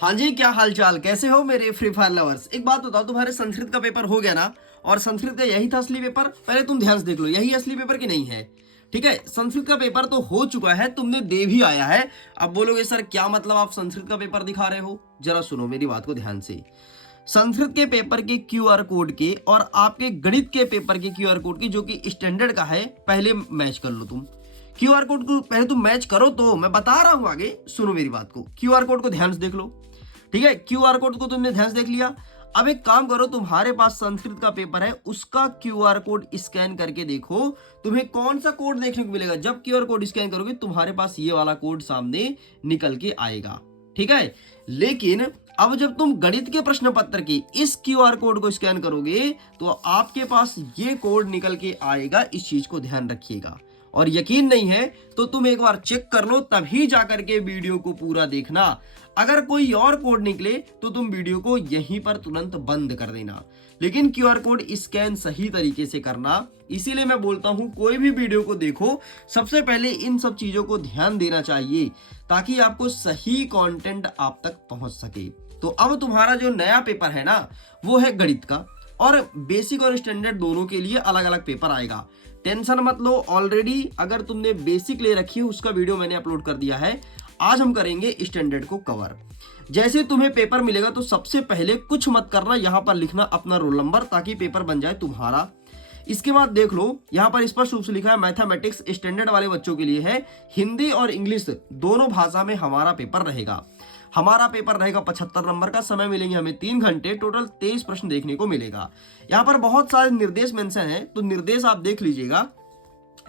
हाँ जी, क्या हाल चाल, कैसे हो मेरे फ्री फायर लवर्स। एक बात बताओ, तुम्हारे संस्कृत का पेपर हो गया ना। और संस्कृत का यही था असली पेपर। पहले तुम ध्यान से देख लो, यही असली पेपर की नहीं है। ठीक है, संस्कृत का पेपर तो हो चुका है, तुमने दे भी आया है। अब बोलोगे सर क्या मतलब आप संस्कृत का पेपर दिखा रहे हो। जरा सुनो मेरी बात को ध्यान से। संस्कृत के पेपर के क्यूआर कोड के और आपके गणित के पेपर के क्यूआर कोड की, जो कि स्टैंडर्ड का है, पहले मैच कर लो तुम। क्यूआर कोड को पहले तुम मैच करो, तो मैं बता रहा हूं आगे, सुनो मेरी बात को। क्यूआर कोड को ध्यान से देख लो। ठीक है, क्यूआर कोड को तुमने ध्यान से देख लिया। अब एक काम करो, तुम्हारे पास संस्कृत का पेपर है, उसका क्यूआर कोड स्कैन करके देखो, तुम्हें कौन सा कोड देखने को मिलेगा। जब क्यूआर कोड स्कैन करोगे, तुम्हारे पास ये वाला कोड सामने निकल के आएगा। ठीक है, लेकिन अब जब तुम गणित के प्रश्न पत्र के इस क्यूआर कोड को स्कैन करोगे, तो आपके पास ये कोड निकल के आएगा। इस चीज को ध्यान रखिएगा। और यकीन नहीं है तो तुम एक बार चेक कर लो, तभी जाकर के वीडियो को पूरा देखना। अगर कोई और कोड निकले तो तुम वीडियो को यहीं पर तुरंत बंद कर देना, लेकिन क्यूआर कोड स्कैन सही तरीके से करना। इसीलिए मैं बोलता हूं, कोई भी वीडियो को देखो, सबसे पहले इन सब चीजों को ध्यान देना चाहिए, ताकि आपको सही कंटेंट आप तक पहुंच सके। तो अब तुम्हारा जो नया पेपर है ना, वो है गणित का। और बेसिक और स्टैंडर्ड दोनों के लिए अलग अलग पेपर आएगा। टेंशन मत लो, ऑलरेडी अगर तुमने बेसिक ले रखी है, उसका वीडियो मैंने अपलोड कर दिया है। आज हम करेंगे स्टैंडर्ड को कवर। जैसे तुम्हें पेपर मिलेगा, तो सबसे पहले कुछ मत करना, यहां पर लिखना अपना रोल नंबर, ताकि पेपर बन जाए तुम्हारा। इसके बाद देख लो, यहां पर स्पष्ट रूप से लिखा है मैथमेटिक्स स्टैंडर्ड वाले बच्चों के लिए है। हिंदी और इंग्लिश दोनों भाषा में हमारा पेपर रहेगा। हमारा पेपर रहेगा 75 नंबर का। समय मिलेंगे हमें 3 घंटे। टोटल 23 प्रश्न देखने को मिलेगा। यहाँ पर बहुत सारे निर्देश मेंशन है, तो निर्देश आप देख लीजिएगा।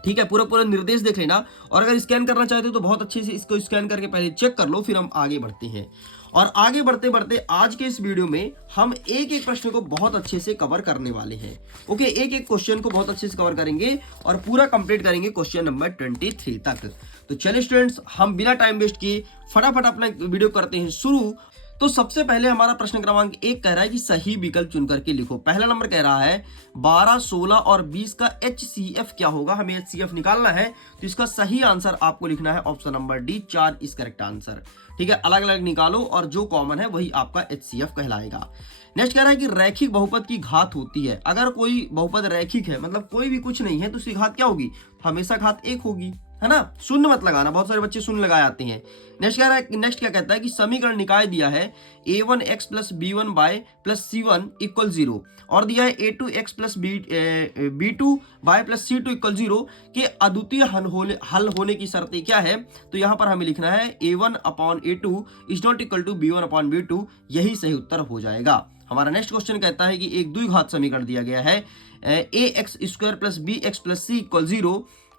ठीक है, पूरा पूरा निर्देश देख लेना। और अगर स्कैन करना चाहते हो तो बहुत अच्छे से इसको स्कैन करके पहले चेक कर लो, फिर हम आगे बढ़ते हैं। और आगे बढ़ते बढ़ते आज के इस वीडियो में हम एक एक प्रश्न को बहुत अच्छे से कवर करने वाले हैं। ओके, एक एक क्वेश्चन को बहुत अच्छे से कवर करेंगे और पूरा कंप्लीट करेंगे क्वेश्चन नंबर 23 तक। तो चलिए स्टूडेंट्स, हम बिना टाइम वेस्ट किए फटाफट अपना वीडियो करते हैं शुरू। तो सबसे पहले हमारा प्रश्न क्रमांक 1 कह रहा है कि सही विकल्प चुन करके लिखो। पहला नंबर कह रहा है 12, 16 और 20 का HCF क्या होगा। हमें HCF निकालना है, तो इसका सही आंसर आपको लिखना है ऑप्शन नंबर डी, 4 इस करेक्ट आंसर। ठीक है, अलग अलग निकालो और जो कॉमन है वही आपका HCF कहलाएगा। नेक्स्ट कह रहा है कि रैखिक बहुपद की घात होती है। अगर कोई बहुपद रैखिक है, मतलब कोई भी कुछ नहीं है, तो उसकी घात क्या होगी, हमेशा घात 1 होगी, है ना। शून्य मत लगाना, बहुत सारे बच्चे शून्य लगाए आते हैं। नेक्स्ट क्या कहता है कि समीकरण निकाय दिया है a1x plus b1 bye plus c1 equal 0, और दिया है a2x plus b2 bye plus c2 equal 0 के अद्वितीय हल होने की शर्तें क्या है। तो यहां पर हमें लिखना है a1 upon a2 is not equal to b1 upon b2। यही सही उत्तर हो जाएगा। हमारा नेक्स्ट क्वेश्चन कहता है कि एक द्विघात समीकरण दिया गया है ax square plus bx plus c equal 0,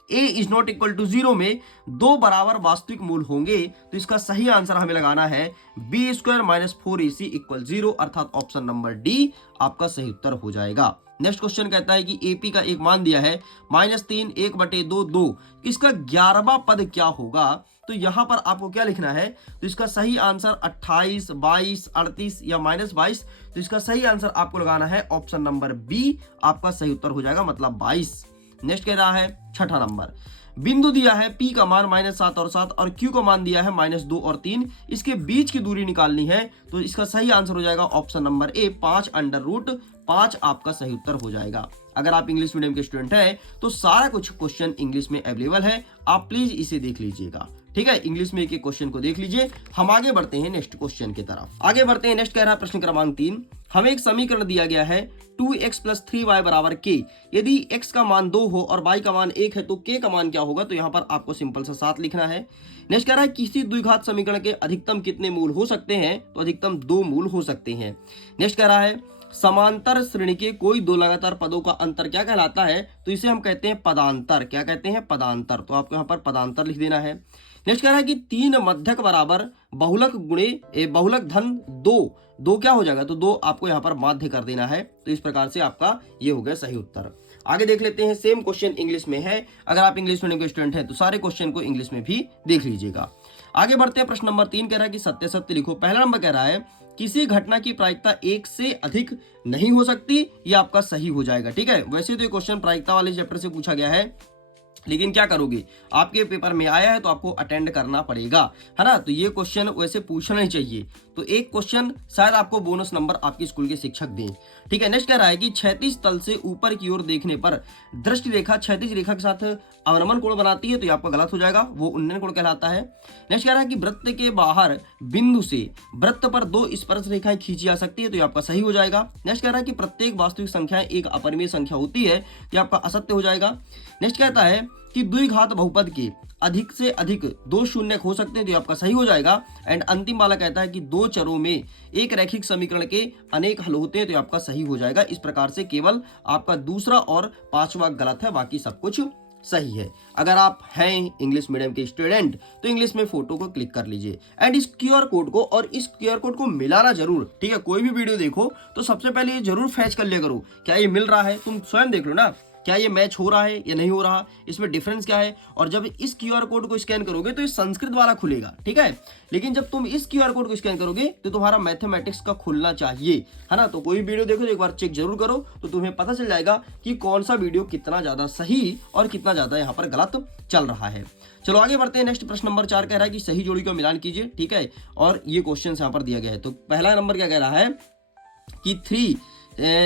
a is not equal to 0 में दो बराबर वास्तविक मूल होंगे। तो इसका सही आंसर हमें लगाना है B square minus 4ac equal 0, अर्थात ऑप्शन नंबर डी आपका सही उत्तर हो जाएगा। नेक्स्ट क्वेश्चन कहता है कि एपी का एक मान दिया है -3 1/2 2, इसका 11वां पद क्या होगा। तो यहां पर आपको क्या लिखना है, तो इसका सही आंसर 28, 22, 38 या -22। तो इसका सही आंसर आपको लगाना है ऑप्शन नंबर बी, आपका सही उत्तर हो जाएगा, मतलब 22। नेक्स्ट कह रहा है छठा नंबर, बिंदु दिया है P का मान -7 और 7 और Q का मान दिया है -2 और 3, इसके बीच की दूरी निकालनी है। तो इसका सही आंसर हो जाएगा ऑप्शन नंबर ए, 5√5 आपका सही उत्तर हो जाएगा। अगर आप इंग्लिश मीडियम के स्टूडेंट हैं तो सारा कुछ क्वेश्चन इंग्लिश में अवेलेबल है, आप प्लीज इसे देख लीजिएगा। ठीक है, इंग्लिश में एक एक क्वेश्चन को देख लीजिए। हम आगे बढ़ते हैं नेक्स्ट क्वेश्चन की तरफ। आगे बढ़ते हैं, नेक्स्ट कह रहा है प्रश्न क्रमांक 3, हमें एक समीकरण दिया गया है 2x प्लस 3y बराबर k। यदि x का मान 2 हो और y का मान 1 है, तो k का मान क्या होगा। तो यहाँ पर आपको सिंपल सा 7 लिखना है। नेक्स्ट कह रहा है किसी द्विघात समीकरण के अधिकतम कितने मूल हो सकते हैं। तो अधिकतम 2 मूल हो सकते हैं। नेक्स्ट कह रहा है समांतर श्रेणी के कोई दो लगातार पदों का अंतर क्या कहलाता है। तो इसे हम कहते हैं पदांतर। क्या कहते हैं, पदांतर। तो आपको यहाँ पर पदांतर लिख देना है। नेक्स्ट कह रहा है कि 3 मध्यक बराबर बहुलक गुणे बहुलक धन 2 क्या हो जाएगा। तो 2 आपको यहाँ पर माध्य कर देना है। तो इस प्रकार से आपका ये हो गया सही उत्तर। आगे देख लेते हैं, सेम क्वेश्चन इंग्लिश में है। अगर आप इंग्लिश मीडियम के स्टूडेंट हैं तो सारे क्वेश्चन को इंग्लिश में भी देख लीजिएगा। आगे बढ़ते हैं, प्रश्न नंबर 3 कह रहा है कि सत्य सत्य लिखो। पहला नंबर कह रहा है किसी घटना की प्रायिकता 1 से अधिक नहीं हो सकती, ये आपका सही हो जाएगा। ठीक है, वैसे तो ये क्वेश्चन प्रायिकता वाले चैप्टर से पूछा गया है, लेकिन क्या करोगे, आपके पेपर में आया है तो आपको अटेंड करना पड़ेगा, है ना। तो ये क्वेश्चन वैसे पूछना ही चाहिए, तो एक क्वेश्चन शायद आपको बोनस नंबर आपके स्कूल के शिक्षक दें। ठीक है, नेक्स्ट कह रहा है कि क्षैतिज तल से ऊपर की ओर देखने पर दृष्टि रेखा क्षैतिज रेखा के साथ अवनमन कोण बनाती है, तो ये आपका गलत हो जाएगा, वो उन्नयन कोण कहलाता है। नेक्स्ट कह रहा है कि वृत्त के बाहर बिंदु से वृत्त पर 2 स्पर्श रेखाएं खींची जा सकती है, तो ये आपका सही हो जाएगा। नेक्स्ट कह रहा है कि प्रत्येक वास्तविक संख्या एक अपरिमेय संख्या होती है, तो ये आपका असत्य हो जाएगा। नेक्स्ट कहता है कि द्विघात बहुपद के अधिक से अधिक 2 शून्य हो सकते हैं, तो आपका सही हो जाएगा। एंड अंतिम वाला कहता है कि 2 चरों में एक रैखिक समीकरण के अनेक हल होते हैं, तो आपका सही हो जाएगा। इस प्रकार से केवल आपका दूसरा और पांचवा गलत है, बाकी सब कुछ सही है। अगर आप हैं इंग्लिश मीडियम के स्टूडेंट तो इंग्लिश में फोटो को क्लिक कर लीजिए एंड इस क्यूआर कोड को और इस क्यूआर कोड को मिलाना जरूर। ठीक है, कोई भी वीडियो देखो तो सबसे पहले ये जरूर फैच कर लिया करो, क्या ये मिल रहा है, तुम स्वयं देख लो ना, क्या ये मैच हो रहा है या नहीं हो रहा, इसमें डिफरेंस क्या है। और जब इस क्यूआर कोड को स्कैन करोगे तो ये संस्कृत वाला खुलेगा, ठीक है, लेकिन जब तुम इस क्यूआर कोड को स्कैन करोगे तो तुम्हारा मैथमेटिक्स का खुलना चाहिए, है ना। तो कोई वीडियो देखो तो एक बार चेक जरूर करो, तो तुम्हें पता चल जाएगा कि कौन सा वीडियो कितना ज्यादा सही और कितना ज्यादा यहाँ पर गलत चल रहा है। चलो आगे बढ़ते हैं। नेक्स्ट प्रश्न नंबर 4 कह रहा है कि सही जोड़ी का मिलान कीजिए, ठीक है, और ये क्वेश्चन यहाँ पर दिया गया है। तो पहला नंबर क्या कह रहा है कि 3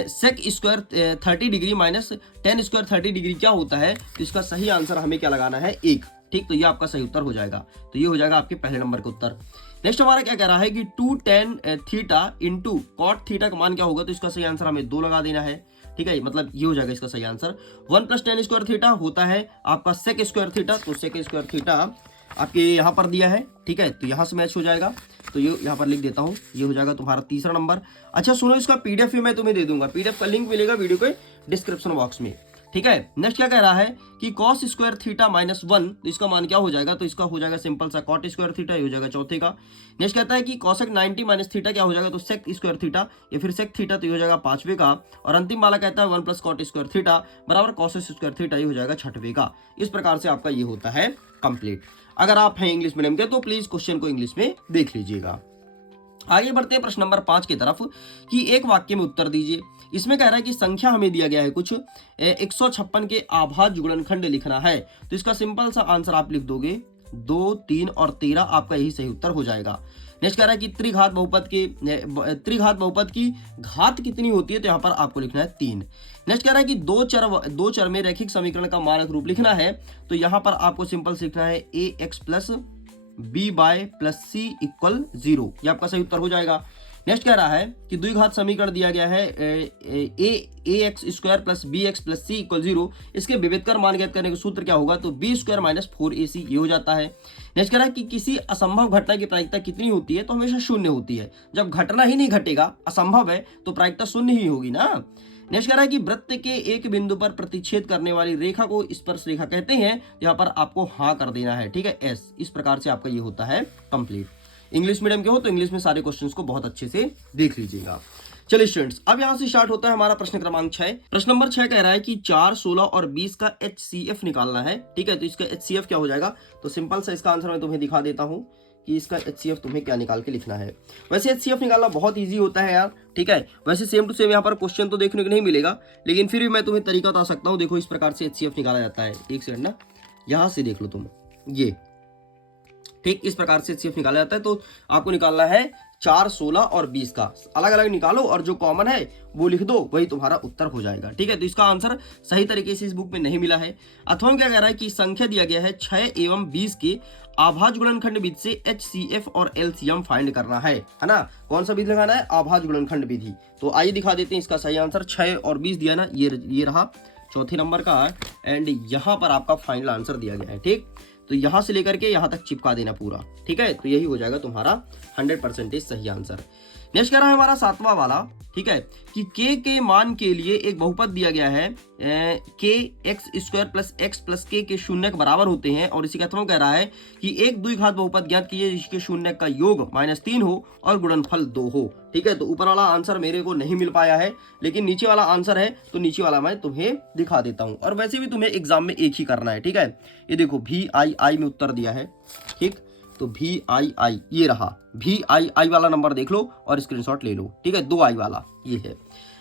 sec square 30 degree minus 10 square 30 degree क्या होता है, तो इसका सही आंसर हमें क्या लगाना है, 1। ठीक, तो ये आपका सही उत्तर हो जाएगा, तो ये हो जाएगा आपके पहले नंबर का उत्तर। नेक्स्ट हमारा क्या कह रहा है कि 2 tan theta into cot theta का मान क्या होगा, तो इसका सही आंसर हमें 2 लगा देना है। ठीक है, मतलब ये हो जाएगा इसका सही आंसर। 1 + tan स्क्वायर थीटा होता है आपका सेक स्क्वायर थीटा, तो सेक स्क्वायर थीटा आपके यहाँ पर दिया है, ठीक है, तो यहाँ से मैच हो जाएगा, तो ये यहाँ पर लिख देता हूँ, ये हो जाएगा तुम्हारा तीसरा नंबर। अच्छा सुनो, इसका पीडीएफ भी मैं तुम्हें दे दूंगा, पीडीएफ का लिंक मिलेगा वीडियो के डिस्क्रिप्शन बॉक्स में, ठीक है। नेक्स्ट क्या कह रहा है कि cos स्क्वायर थीटा माइनस 1, तो इसका मान क्या हो जाएगा, तो इसका हो जाएगा सिंपल सा cot स्क्वायर थीटा, ये हो जाएगा चौथे का। नेक्स्ट कहता है कि cosec 90 माइनस थीटा क्या हो जाएगा, तो sec स्क्वायर थीटा या फिर sec थीटा, तो ये हो जाएगा पांचवे का। और अंतिम वाला कहता है 1 + cot स्क्वायर थीटा बराबर cos स्क्वायर थीटा, ये हो जाएगा छठवे का। इस प्रकार से आपका ये होता है कंप्लीट। अगर आप हैं इंग्लिश मीडियम के तो प्लीज क्वेश्चन को इंग्लिश में देख लीजिएगा। आगे बढ़ते हैं प्रश्न नंबर 5 की तरफ कि एक वाक्य में उत्तर दीजिए। इसमें कह रहा है कि संख्या हमें दिया गया है कुछ 156 के आभाज्य गुणनखंड लिखना है, तो इसका सिंपल सा आंसर आप लिख दोगे 2, 3 और 13, आपका यही सही उत्तर हो जाएगा। नेक्स्ट कह रहा है कि त्रिघात बहुपद की घात कितनी होती है, तो यहाँ पर आपको लिखना है 3। नेक्स्ट कह रहा है कि दो चर में रैखिक समीकरण का मानक रूप लिखना है, तो यहाँ पर आपको सिंपल से लिखना है ax + b/+ c = 0, ये आपका सही उत्तर हो जाएगा। नेक्स्ट कह रहा है कि द्विघात समीकरण दिया गया है ax² + bx + c = 0, इसके विभेदकर मान ज्ञात करने का सूत्र क्या होगा, तो b² - 4ac, ये हो जाता है। नेक्स्ट कह रहा है कि किसी असंभव घटना की प्रायिकता कितनी होती है, तो हमेशा 0 होती है। जब घटना ही नहीं घटेगा, असंभव है, तो प्रायिकता 0 ही होगी ना। नेक्स्ट कह रहा है कि वृत्त के एक बिंदु पर प्रतिच्छेद करने वाली रेखा को स्पर्श रेखा कहते हैं, यहाँ पर आपको हाँ कर देना है, ठीक है, एस। इस प्रकार से आपका ये होता है कंप्लीट। इंग्लिश मीडियम के हो तो इंग्लिश में सारे क्वेश्चंस को बहुत अच्छे से देख लीजिएगा। चलिए स्टूडेंट्स, अब यहाँ से स्टार्ट होता है हमारा प्रश्न क्रमांक 6। प्रश्न नंबर 6 कह रहा है कि 4, 16 और 20 का HCF निकालना है, ठीक है, तो इसका HCF क्या हो जाएगा, तो सिंपल सा इसका आंसर मैं तुम्हें दिखा देता हूँ कि इसका HCF तुम्हें क्या निकाल के लिखना है। वैसे HCF निकालना बहुत इजी होता है यार, ठीक है, वैसे सेम टू सेम यहाँ पर क्वेश्चन तो देखने को नहीं मिलेगा, लेकिन फिर भी मैं तुम्हें तरीका बता सकता हूँ। देखो इस प्रकार से HCF निकाला जाता है, एक सेकंड ना, यहाँ से देख लो तुम, ये ठीक इस प्रकार से HCF निकाला जाता है। तो आपको निकालना है 4, 16 और 20 का, अलग अलग निकालो और जो कॉमन है वो लिख दो, वही तुम्हारा उत्तर हो जाएगा, ठीक है। तो इसका आंसर सही तरीके से इस बुक में नहीं मिला है। अथवा क्या कह रहा है कि संख्या दिया गया है 6 एवं 20 के आभाज्य गुणनखंड विधि से HCF और LCM फाइंड करना है ना। कौन सा विधि लगाना है, आभाज्य गुणनखंड विधि। तो आइए दिखा देते हैं इसका सही आंसर। 6 और 20 दिया ना, ये रहा चौथे नंबर का, एंड यहाँ पर आपका फाइनल आंसर दिया गया है, ठीक। तो यहां से लेकर के यहां तक चिपका देना पूरा, ठीक है, तो यही हो जाएगा तुम्हारा 100% सही आंसर। नेक्स्ट कह रहा है हमारा 7वां वाला, ठीक है, कि k के मान के लिए एक बहुपद दिया गया है k x² + x + k के शून्य के बराबर होते हैं, और इसी का अथवा कह रहा है कि एक द्विघात बहुपद ज्ञात कीजिए जिसके शून्य का योग -3 हो और गुणनफल 2 हो, ठीक है। तो ऊपर वाला आंसर मेरे को नहीं मिल पाया है, लेकिन नीचे वाला आंसर है, तो नीचे वाला मैं तुम्हें दिखा देता हूं। और वैसे भी तुम्हें एग्जाम में एक ही करना है, ठीक है। ये देखो VII में उत्तर दिया है, ठीक, तो VII ये रहा, VII वाला नंबर देख लो और स्क्रीनशॉट ले लो, ठीक है, 2 I वाला ये है।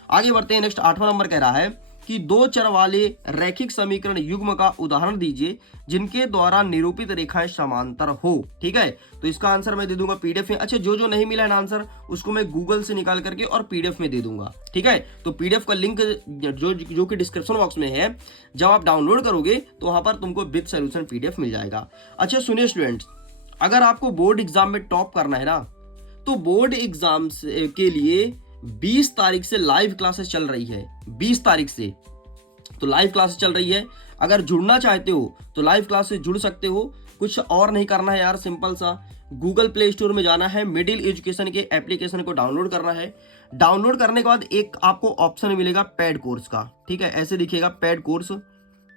आगे बढ़ते हैं। नेक्स्ट 8वां नंबर कह रहा है कि दो चर वाले रैखिक समीकरण युग्म का उदाहरण दीजिए जिनके द्वारा निरूपित रेखाएं समांतर हो। ठीक है, तो इसका आंसर मैं दे दूंगा पीडीएफ में। अच्छा, जो जो नहीं मिला है ना आंसर, उसको मैं गूगल से निकाल करके और पीडीएफ में दे दूंगा। ठीक है, तो पीडीएफ का लिंक जो कि डिस्क्रिप्शन बॉक्स में है, जब आप डाउनलोड करोगे तो वहां पर तुमको विद सॉल्यूशन पीडीएफ मिल जाएगा। अच्छा सुनिए स्टूडेंट्स, अगर आपको बोर्ड एग्जाम में टॉप करना है ना, तो बोर्ड एग्जाम के लिए 20 तारीख से लाइव क्लासेस चल रही है। 20 तारीख से तो लाइव क्लासेस चल रही है। अगर जुड़ना चाहते हो तो लाइव क्लास से जुड़ सकते हो। कुछ और नहीं करना है यार, सिंपल सा गूगल प्ले स्टोर में जाना है, मिडिल एजुकेशन के एप्लीकेशन को डाउनलोड करना है। डाउनलोड करने के बाद एक आपको ऑप्शन मिलेगा पेड कोर्स का। ठीक है, ऐसे दिखेगा पेड कोर्स।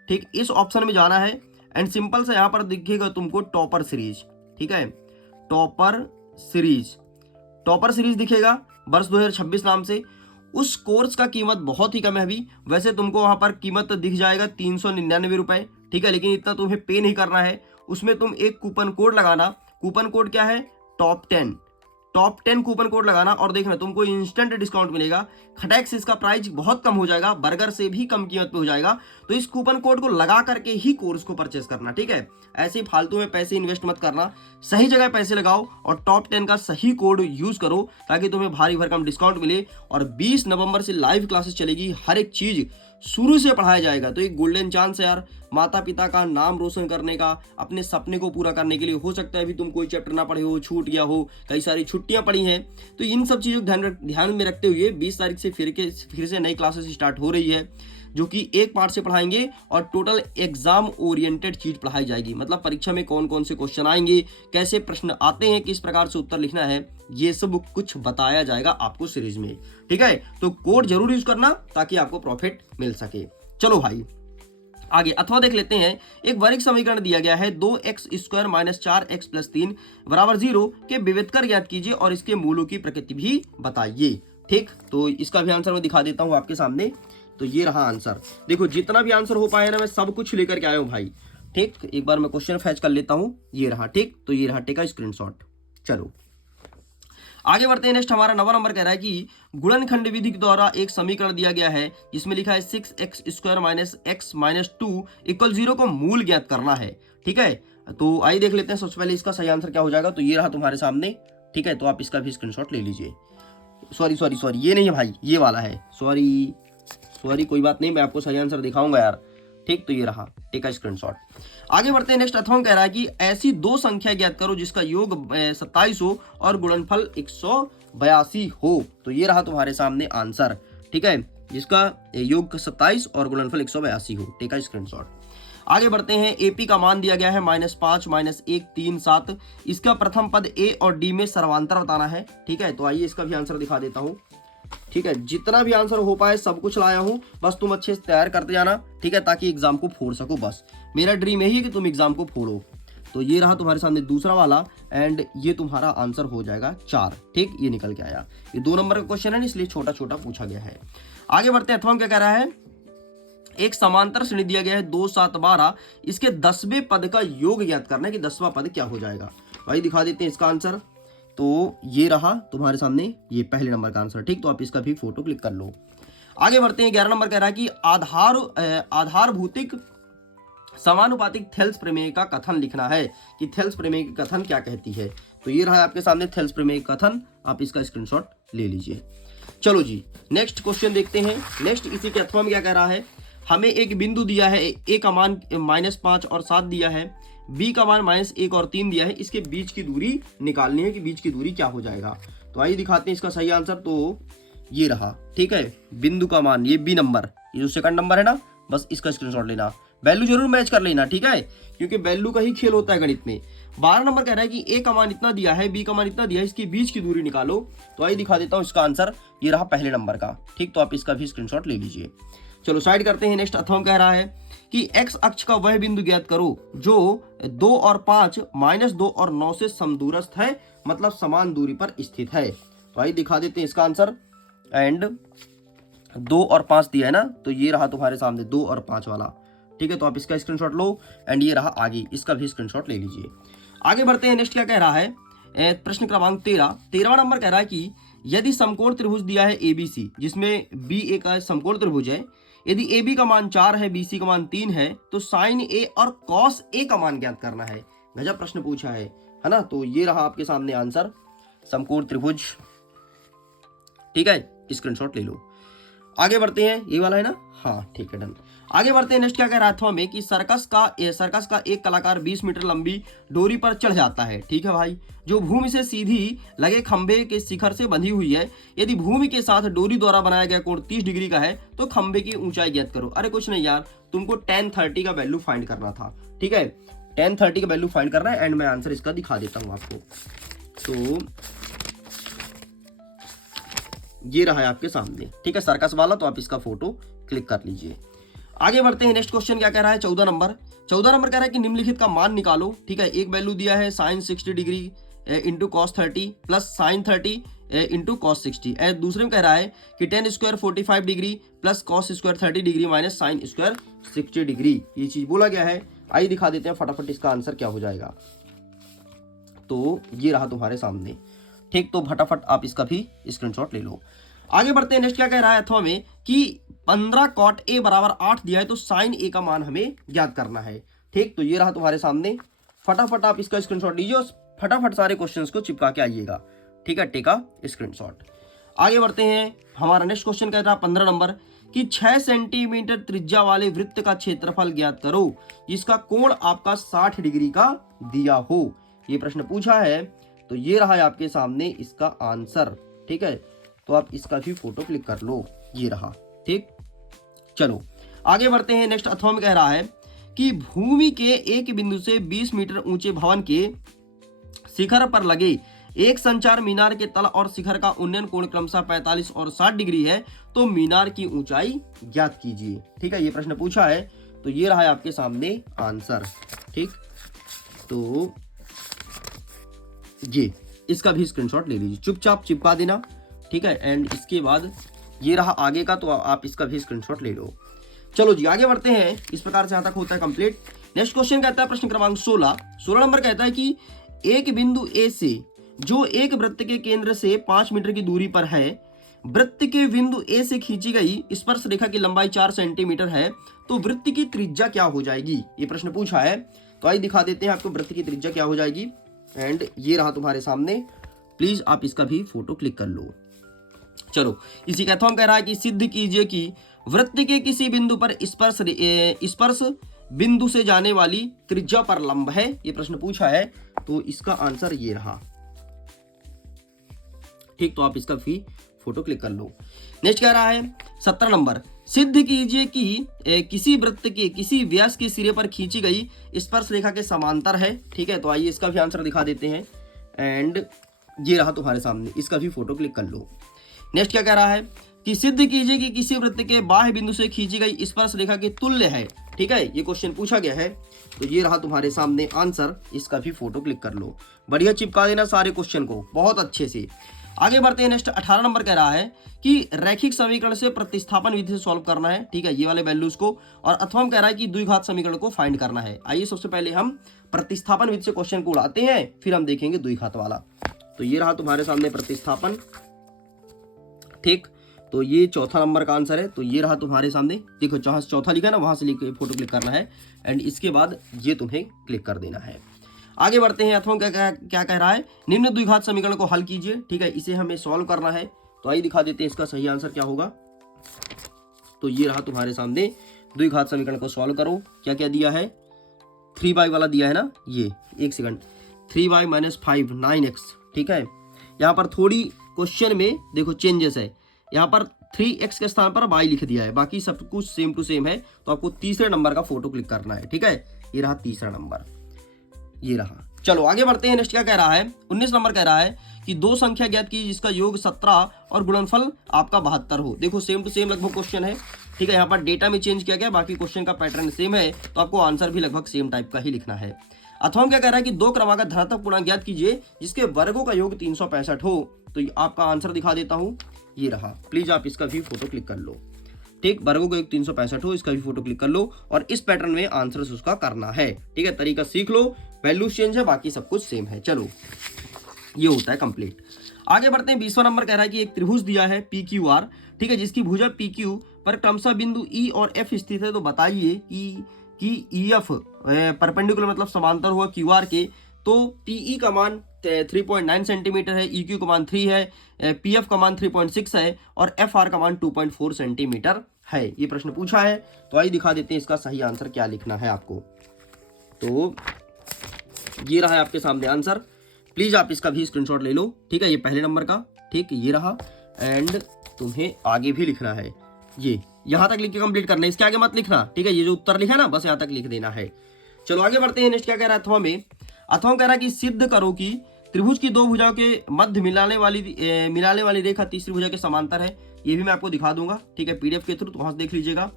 ठीक, इस ऑप्शन में जाना है एंड सिंपल से यहाँ पर दिखेगा तुमको टॉपर सीरीज। ठीक है, टॉपर सीरीज दिखेगा वर्ष 2026 नाम से। उस कोर्स का कीमत बहुत ही कम है अभी। वैसे तुमको वहां पर कीमत दिख जाएगा 399 रुपए। ठीक है, लेकिन इतना तुम्हें पे नहीं करना है। उसमें तुम एक कूपन कोड लगाना। कूपन कोड क्या है? टॉप 10 कूपन कोड लगाना और देखना तुमको इंस्टेंट डिस्काउंट मिलेगा। खटैक से इसका प्राइस बहुत कम हो जाएगा, बर्गर से भी कम कीमत पे हो जाएगा। तो इस कूपन कोड को लगा करके ही कोर्स को परचेस करना। ठीक है, ऐसे ही फालतू में पैसे इन्वेस्ट मत करना, सही जगह पैसे लगाओ और टॉप 10 का सही कोड यूज करो ताकि तुम्हें भारी भरकम डिस्काउंट मिले। और 20 नवंबर से लाइव क्लासेस चलेगी, हर एक चीज शुरू से पढ़ाया जाएगा। तो एक गोल्डन चांस है यार, माता पिता का नाम रोशन करने का, अपने सपने को पूरा करने के लिए। हो सकता है अभी तुम कोई चैप्टर ना पढ़े हो, छूट गया हो, कई सारी छुट्टियां पड़ी हैं, तो इन सब चीजों को ध्यान में रखते हुए 20 तारीख से फिर से नई क्लासेस स्टार्ट हो रही है, जो कि एक पार्ट से पढ़ाएंगे और टोटल एग्जाम ओरिएंटेड चीज पढ़ाई जाएगी। मतलब परीक्षा में कौन कौन से क्वेश्चन आएंगे, कैसे प्रश्न आते हैं, किस प्रकार से उत्तर लिखना है, ये सब कुछ बताया जाएगा आपको सीरीज में। ठीक है, तो कोड जरूर यूज करना ताकि आपको प्रॉफिट मिल सके। चलो भाई आगे अथवा देख लेते हैं। एक वर्ग समीकरण दिया गया है 2x² - 4x + 3 = 0 के विविधकर ज्ञात कीजिए और इसके मूलों की प्रकृति भी बताइए। ठीक, तो इसका भी आंसर मैं दिखा देता हूं आपके सामने। तो ये रहा आंसर। देखो जितना भी आंसर हो पाया ना, मैं सब कुछ लेकर के आया हूं भाई। ठीक, एक बार मैं क्वेश्चन फैच कर लेता हूं। ये रहा। ठीक, तो ये रहा टेका स्क्रीनशॉट। चलो आगे बढ़ते हैं। नेक्स्ट हमारा 9वां नंबर कह रहा है कि गुणनखंड विधि के द्वारा एक समीकरण दिया गया है जिसमें लिखा है 6x² - x - 2 = 0 को मूल ज्ञात करना है। ठीक है, तो आइए देख लेते हैं सबसे पहले इसका सही आंसर क्या हो जाएगा। तो ये रहा तुम्हारे सामने। ठीक है, तो आप इसका भी स्क्रीनशॉट ले लीजिए। सॉरी ये नहीं है भाई, ये वाला है। सॉरी कोई बात नहीं, मैं आपको सही आंसर दिखाऊंगा यार। ठीक, तो ये रहा, टेक का स्क्रीनशॉट। आगे बढ़ते हैं। नेक्स्ट अथवा कह रहा है कि ऐसी दो संख्या ज्ञात करो जिसका योग 27 हो और गुणनफल 182 हो। तो ये रहा तुम्हारे सामने आंसर। ठीक है, जिसका योग 27 और गुणनफल 182 हो। टेक का स्क्रीनशॉट। आगे बढ़ते हैं। एपी का मान दिया गया है -5 - 1 3 7। इसका प्रथम पद ए और डी में सर्वांतर बताना है। ठीक है, तो आइए इसका भी आंसर दिखा देता हूं। ठीक है, जितना भी आंसर हो पाए सब कुछ लाया हूं, बस तुम अच्छे से तैयार करते जाना। ठीक है, ताकि एग्जाम को फोड़ सको। बस मेरा ड्रीम यही है कि तुम एग्जाम को फोड़ो। तो ये रहा तुम्हारे सामने दूसरा वाला एंड ये तुम्हारा आंसर हो जाएगा 4। ठीक, ये निकल के आया। ये 2 नंबर का क्वेश्चन है, इसलिए छोटा छोटा पूछा गया है। आगे बढ़ते हैं। अथवा क्या कह रहा है? एक समांतर श्रेणी दिया गया है 2 7 12। इसके 10वें पद का योग ज्ञात करना है कि 10वां पद क्या हो जाएगा। भाई दिखा देते हैं इसका आंसर। तो ये रहा तुम्हारे सामने, ये पहले नंबर का आंसर। ठीक, तो आप इसका भी फोटो क्लिक कर लो। आगे बढ़ते हैं। 11 नंबर कह रहा है कि आधारभूतिक समानुपातिक थेल्स प्रमेय का कथन लिखना है कि थेल्स प्रमेय की कथन क्या कहती है। तो ये रहा आपके सामने थेल्स प्रमेय का कथन, आप इसका स्क्रीनशॉट ले लीजिए। चलो जी नेक्स्ट क्वेश्चन देखते हैं। नेक्स्ट इसी के अथवा में क्या कह रहा है? हमें एक बिंदु दिया है, ए का मान -5 और 7 दिया है, बी का मान -1 और 3 दिया है। इसके बीच की दूरी निकालनी है कि बीच की दूरी क्या हो जाएगा। तो आइए दिखाते हैं इसका सही आंसर। तो ये रहा। ठीक है, बिंदु का मान, ये बी नंबर, ये जो सेकंड नंबर है ना, बस इसका स्क्रीनशॉट लेना। वैल्यू जरूर मैच कर लेना। ठीक है, क्योंकि वैल्यू का ही खेल होता है गणित में। 12 नंबर कह रहा है कि ए का मान इतना दिया है, बी का मान इतना दिया है, इसके बीच की दूरी निकालो। तो आइए दिखा देता हूँ इसका आंसर। ये रहा पहले नंबर का। ठीक, तो आप इसका भी स्क्रीनशॉट ले लीजिए। चलो साइड करते हैं। नेक्स्ट अथवा कह रहा है कि एक्स अक्ष का वह बिंदु ज्ञात करो जो 2 और 5 -2 और 9 से समदूरस्थ है, मतलब समान दूरी पर स्थित है। तो आइए दिखा देते हैं इसका आंसर। एंड 2 और 5 दिया है ना, तो ये रहा तुम्हारे सामने 2 और 5 वाला। ठीक है, तो आप इसका स्क्रीनशॉट लो एंड ये रहा आगे, इसका भी स्क्रीनशॉट ले लीजिए। आगे बढ़ते हैं। नेक्स्ट क्या कह रहा है? प्रश्न क्रमांक 13वां नंबर कह रहा है कि यदि समकोण त्रिभुज दिया है ABC, जिसमें बी एक समकोण त्रिभुज है, यदि ए बी का मान 4 है, बी सी का मान 3 है, तो साइन ए और कॉस ए का मान ज्ञात करना है। गजब प्रश्न पूछा है ना। तो ये रहा आपके सामने आंसर, समकोण त्रिभुज। ठीक है, स्क्रीनशॉट ले लो। आगे बढ़ते हैं, ये वाला है ना, हाँ ठीक है, डन। आगे बढ़ते हैं। नेक्स्ट क्या कह रहा था हमें कि सर्कस का एक कलाकार 20 मीटर लंबी डोरी पर चढ़ जाता है। ठीक है भाई, जो भूमि से सीधी लगे खंभे के शिखर से बंधी हुई है। यदि भूमि के साथ डोरी द्वारा बनाया गया कोण 30 डिग्री का है तो खंभे की ऊंचाई ज्ञात करो। अरे कुछ नहीं यार, तुमको tan 30 का वैल्यू फाइंड करना था। ठीक है, tan 30 का वैल्यू फाइंड करना है, एंड मैं आंसर इसका दिखा देता हूं आपको। तो ये रहा है आपके सामने। ठीक है, सर्कस वाला, तो आप इसका फोटो क्लिक कर लीजिए। आगे बढ़ते हैं। नेक्स्ट क्वेश्चन क्या कह रहा है, 14 नंबर कह रहा है कि निम्नलिखित का मान निकालो। ठीक है, एक वैल्यू दिया है sine 60 degree into cos 30 plus sine 30 into cos 60। दूसरे में कह रहा है कि tan square 45 degree plus cos square 30 degree minus sine square 60 degree. ये चीज बोला गया है। आइए दिखा देते हैं फटाफट इसका आंसर क्या हो जाएगा। तो ये रहा तुम्हारे सामने। ठीक, तो फटाफट आप इसका भी स्क्रीनशॉट ले लो। आगे बढ़ते हैं। नेक्स्ट क्या कह रहा है अथवा में कि 15 कॉट ए बराबर 8 दिया है, तो साइन ए का मान हमें ज्ञात करना है। ठीक, तो ये रहा तुम्हारे सामने। फटाफट आप इसका स्क्रीनशॉट लीजिए और फटाफट सारे क्वेश्चंस को चिपका के आइएगा। ठीक है, टेका स्क्रीनशॉट। आगे बढ़ते हैं। हमारा नेक्स्ट क्वेश्चन कह रहा है 15 नंबर कि 6 सेंटीमीटर त्रिज्या वाले वृत्त का क्षेत्रफल ज्ञात करो जिसका कोण आपका 60 डिग्री का दिया हो। ये प्रश्न पूछा है, तो ये रहा है आपके सामने इसका आंसर। ठीक है, तो आप इसका भी फोटो क्लिक कर लो, ये रहा। ठीक, चलो आगे बढ़ते हैं। नेक्स्ट अथवा में कह रहा है कि भूमि के एक बिंदु से 20 मीटर ऊंचे भवन के शिखर पर लगे एक संचार मीनार के तल और शिखर का उन्नयन कोण क्रमशः 45 और 60 डिग्री है, तो मीनार की ऊंचाई ज्ञात कीजिए। ठीक है, ये प्रश्न पूछा है, तो ये रहा है आपके सामने आंसर। ठीक, तो ये इसका भी स्क्रीनशॉट ले लीजिए, चुपचाप चिपका देना। ठीक है, एंड इसके बाद ये रहा आगे का, तो आप इसका भी स्क्रीनशॉट ले लो। चलो जी आगे बढ़ते हैं। इस प्रकार से यहां तक होता है कंप्लीट। नेक्स्ट क्वेश्चन कहता है प्रश्न क्रमांक 16 नंबर कहता है कि एक बिंदु ए से जो एक वृत्त के केंद्र से 5 मीटर की दूरी पर है, वृत्त के बिंदु ए से खींची गई स्पर्श रेखा की लंबाई 4 सेंटीमीटर है, तो वृत्त की त्रिज्या क्या हो जाएगी। ये प्रश्न पूछा है, तो आइए दिखा देते हैं आपको वृत्त की त्रिज्या क्या हो जाएगी। एंड ये रहा तुम्हारे सामने, प्लीज आप इसका भी फोटो क्लिक कर लो। चलो, इसी का कह रहा है कि सिद्ध कीजिए कि वृत्त के किसी बिंदु पर स्पर्श बिंदु से जाने वाली त्रिज्या पर लंब है। ये प्रश्न पूछा है, तो इसका आंसर ये रहा। ठीक, तो आप इसका भी फोटो क्लिक कर लो। नेक्स्ट कह रहा है 17 नंबर, सिद्ध कीजिए कि किसी वृत्त के किसी व्यास के सिरे पर खींची गई स्पर्श रेखा के समांतर है। ठीक है, तो आइए इसका भी आंसर दिखा देते हैं। एंड ये रहा तुम्हारे सामने, इसका भी फोटो क्लिक कर लो। नेक्स्ट क्या कह रहा है कि सिद्ध कीजिए कि किसी वृत्त के बाह्य बिंदु से खींची गई स्पर्श रेखा के तुल्य है। ठीक है, ये क्वेश्चन पूछा गया है, तो ये रहा तुम्हारे सामने आंसर, इसका भी फोटो क्लिक कर लो। बढ़िया चिपका देना सारे क्वेश्चन को बहुत अच्छे से। आगे बढ़ते हैं। नेक्स्ट 18 नंबर कह रहा है कि रैखिक समीकरण से प्रतिस्थापन विधि से सॉल्व करना है। ठीक है, ये वाले वैल्यूज को, और अथवा कह रहा है कि द्विघात समीकरण को फाइंड करना है। आइए सबसे पहले हम प्रतिस्थापन विधि से क्वेश्चन को उड़ाते हैं, फिर हम देखेंगे द्विघात वाला। तो ये रहा तुम्हारे सामने प्रतिस्थापन। ठीक, तो ये चौथा नंबर का आंसर है। तो ये रहा तुम्हारे सामने, देखो जहां से चौथा लिखा है ना, वहां से लिख फोटो क्लिक करना है, एंड इसके बाद ये तुम्हें क्लिक कर देना है। आगे बढ़ते हैं। अथवा क्या कह रहा है, निम्न द्विघात समीकरण को हल कीजिए। ठीक है, इसे हमें सॉल्व करना है, तो आइए दिखा देते हैं इसका सही आंसर क्या होगा। तो ये रहा तुम्हारे सामने, द्विघात समीकरण को सॉल्व करो। क्या क्या दिया है, 3y वाला दिया है ना, ये एक सेकंड, 3y - 5 9x। ठीक है, यहाँ पर थोड़ी क्वेश्चन में देखो चेंजेस है, यहाँ पर 3x के स्थान पर y लिख दिया है, बाकी सब कुछ सेम टू सेम है। तो आपको तीसरे नंबर का फोटो क्लिक करना है। ठीक है, ये रहा तीसरा नंबर, ये रहा। चलो आगे बढ़ते हैं। नेक्स्ट क्या कह रहा है, 19 नंबर कह रहा है कि दो संख्या ज्ञात कीजिए जिसका योग 17 और गुणनफल आपका 72 हो। देखो सेम टू सेम लगभग क्वेश्चन है। ठीक है, यहाँ पर डेटा में चेंज किया गया, बाकी क्वेश्चन का पैटर्न सेम है, तो आपको आंसर भी लगभग सेम टाइप का ही लिखना है। अथवा क्या कह रहा है कि दो क्रमागत धनात्मक पूर्णांक ज्ञात कीजिए जिसके वर्गों का योग 365 हो। तो आपका आंसर दिखा देता हूं, ये रहा। प्लीज आप इसका भी फोटो क्लिक कर लो। ठीक, वर्गों का योग 365 हो, इसका भी फोटो क्लिक कर लो, और इस पैटर्न में आंसर उसका करना है। ठीक है, तरीका सीख लो, वैल्यू चेंज है, बाकी सब कुछ सेम है। चलो, ये होता है कंप्लीट। आगे बढ़ते हैं, 20वां नंबर कह रहा है कि एक त्रिभुज दिया है पी क्यू आर, ठीक है, जिसकी भुजा पी क्यू पर क्रमशः बिंदु ई और एफ स्थित है। तो बताइए कि ई एफ परपेंडिकुलर मतलब समांतर हुआ क्यू आर के, तो पीई का मान 3.9 सेंटीमीटर है, ई क्यू का मान 3 है, पी एफ का मान 3.6 है और एफ आर का मान 2.4 सेंटीमीटर है। ये प्रश्न पूछा है, तो आइए दिखा देते हैं इसका सही आंसर क्या लिखना है आपको। तो ये रहा है आपके सामने आंसर, प्लीज आप इसका भी स्क्रीनशॉट ले लो, ठीक है, ये पहले नंबर का, ठीक, ये रहा। एंड तुम्हें आगे भी लिखना है, ये यहां तक लिख के कंप्लीट करना है, इसके आगे मत लिखना, ठीक है, ये जो उत्तर लिखा ना बस यहां तक लिख देना है। चलो आगे बढ़ते हैं, नेक्स्ट क्या कह रहा है अथवा में। अथवा कह रहा है कि सिद्ध करो कि त्रिभुज की दो भुजाओं के मध्य मिलाने वाली रेखा तीसरी भुजा के समांतर है। ये भी मैं आपको दिखा दूंगा, ठीक है, पीडीएफ के थ्रू, तो वहां से देख लीजिएगा।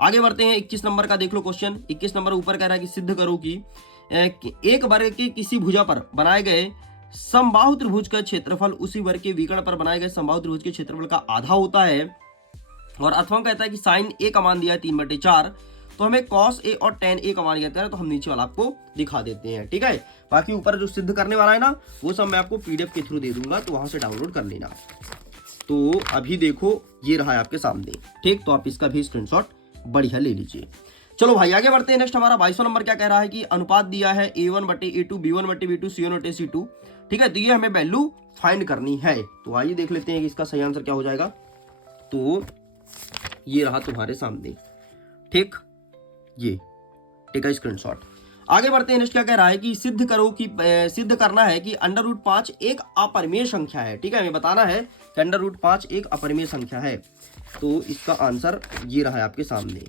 आगे बढ़ते हैं, 21 नंबर का देख लो क्वेश्चन। 21 नंबर ऊपर कह रहा है कि सिद्ध करो कि एक वर्ग के किसी भुजा पर बनाए गए समबाहु त्रिभुज का क्षेत्रफल उसी वर्ग के विकर्ण पर बनाए गए समबाहु त्रिभुज के क्षेत्रफल का आधा होता है। और अथवा कहता है कि साइन ए का मान दिया है 3/4, तो हमें कॉस ए और टेन ए का मान ज्ञात करना है, तो हम नीचे वाला आपको दिखा देते हैं, ठीक है। बाकी ऊपर जो सिद्ध करने वाला है ना वो सब मैं आपको पीडीएफ के थ्रू दे दूंगा, तो वहां से डाउनलोड कर लेना। तो अभी देखो ये रहा है आपके सामने, ठीक, तो आप इसका भी स्क्रीनशॉट बढ़िया ले लीजिए। चलो भाई आगे बढ़ते हैं, नेक्स्ट हमारा 22वां नंबर क्या कह रहा है कि अनुपात दिया है A1/A2, B1/B2, C1/C2, ठीक है, तो ये हमें वैल्यू फाइंड करनी है। तो आइए देख लेते हैं कि इसका सही आंसर क्या हो जाएगा। तो ये रहा तुम्हारे सामने, ठीक, ये ठीक है स्क्रीनशॉट। आगे बढ़ते हैं, नेक्स्ट क्या कह रहा है कि सिद्ध करो कि सिद्ध करना है कि √5 एक अपरिमेय संख्या है, ठीक है, हमें बताना है कि √5 एक अपरिमेय संख्या है। तो इसका आंसर ये रहा है आपके सामने,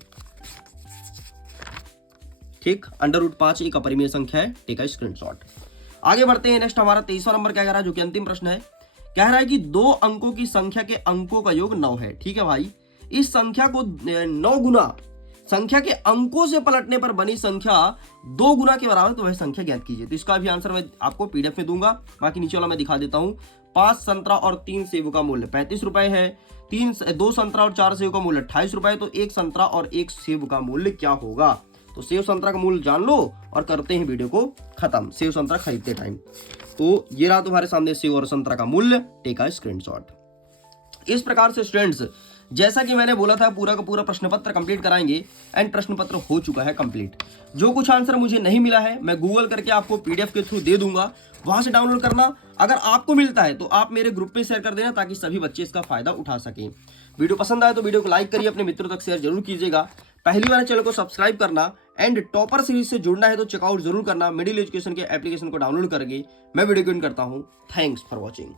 ठीक, √5 एक अपरिमेय संख्या है, ठीक है, स्क्रीनशॉट। आगे बढ़ते हैं, नेक्स्ट हमारा 23वां नंबर क्या कह रहा है, जो कि अंतिम प्रश्न है। कह रहा है कि 2 अंकों की संख्या के अंकों का योग 9 है, ठीक है भाई, इस संख्या को 9 गुना संख्या के अंकों से पलटने पर बनी संख्या 2 गुना के बराबर, तो वह संख्या ज्ञात कीजिए। तो इसका भी आंसर मैं आपको पीडीएफ में दूंगा, बाकी नीचे वाला मैं दिखा देता हूं। 5 संतरा और 3 सेब का मूल्य 35 रुपए है, 2 संतरा और 4 सेब का मूल्य 28 रुपए, तो 1 संतरा और 1 सेब का मूल्य क्या होगा। तो सेब संतरा का मूल्य जान लो और करते हैं वीडियो को खत्म, सेब संतरा खरीदते टाइम। तो ये रहा तुम्हारे सामने सेब और संतरा का मूल्य, टेक अ स्क्रीनशॉट। इस प्रकार से स्टूडेंट्स, जैसा कि मैंने बोला था पूरा का पूरा प्रश्न पत्र कंप्लीट कराएंगे, एंड प्रश्न पत्र हो चुका है कंप्लीट। जो कुछ आंसर मुझे नहीं मिला है मैं गूगल करके आपको पीडीएफ के थ्रू दे दूंगा, वहां से डाउनलोड करना। अगर आपको मिलता है तो आप मेरे ग्रुप में शेयर कर देना, ताकि सभी बच्चे इसका फायदा उठा सकें। वीडियो पसंद आए तो वीडियो को लाइक करिए, अपने मित्रों तक शेयर जरूर कीजिएगा। पहली बार चैनल को सब्सक्राइब करना, एंड टॉपर सीरीज से जुड़ना है तो चेकआउट जरूर करना। मिडिल एजुकेशन के एप्लीकेशन को डाउनलोड करके मैं वीडियो को एंड करता हूं। Thanks for watching.